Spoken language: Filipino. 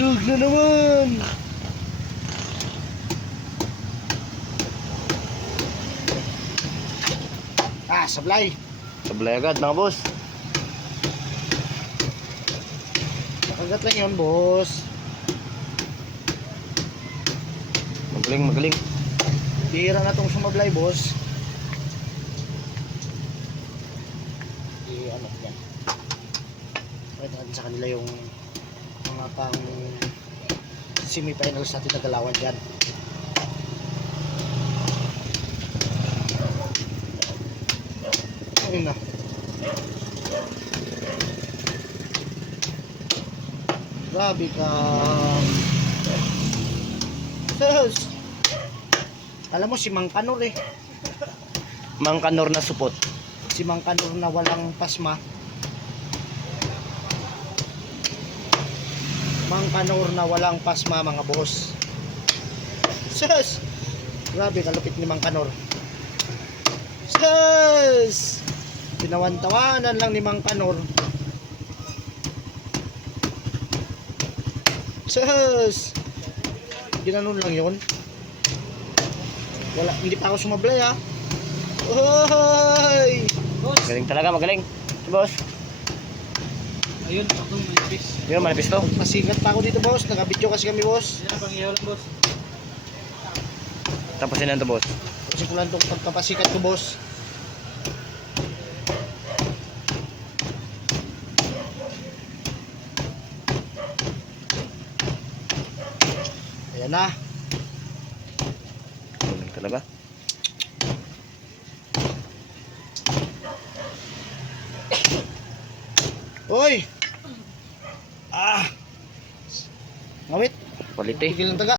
Hulog na naman. Sablay. Sablay agad mga boss. Agad lang yun, boss. Magaling, magaling. Bihira na tong sumablay, boss. Ano yan. Pwede natin sa kanila yung mga pang semi-finals natin na galawan dyan. Ayun na. Grabe ka. Sus. Alam mo si Mang Kanor eh. Mang Kanor na supot. Si Mang Kanor na walang pasma. Mang Kanor na walang pasma mga boss. Sus. Grabe kalupit ni Mang Kanor. Sus. Tinawan-tawanan lang ni Mang Kanor. Sus. Ginanon lang yun. Wala, hindi pa ako sumablay ha. Oy! Boss. Magaling talaga, magaling. Boss. Ayun, itong manipis. Yun, manipis to. Masigat pa ako dito boss. Nagabidyo kasi kami boss. Yan ang pangyaw lang, boss. Tapusin na to boss. Kasi ko lang itong pagpapasikat ko boss. Ayan na. Magaling talaga. Uy! Ngawit. Quality. Tigil ng taga.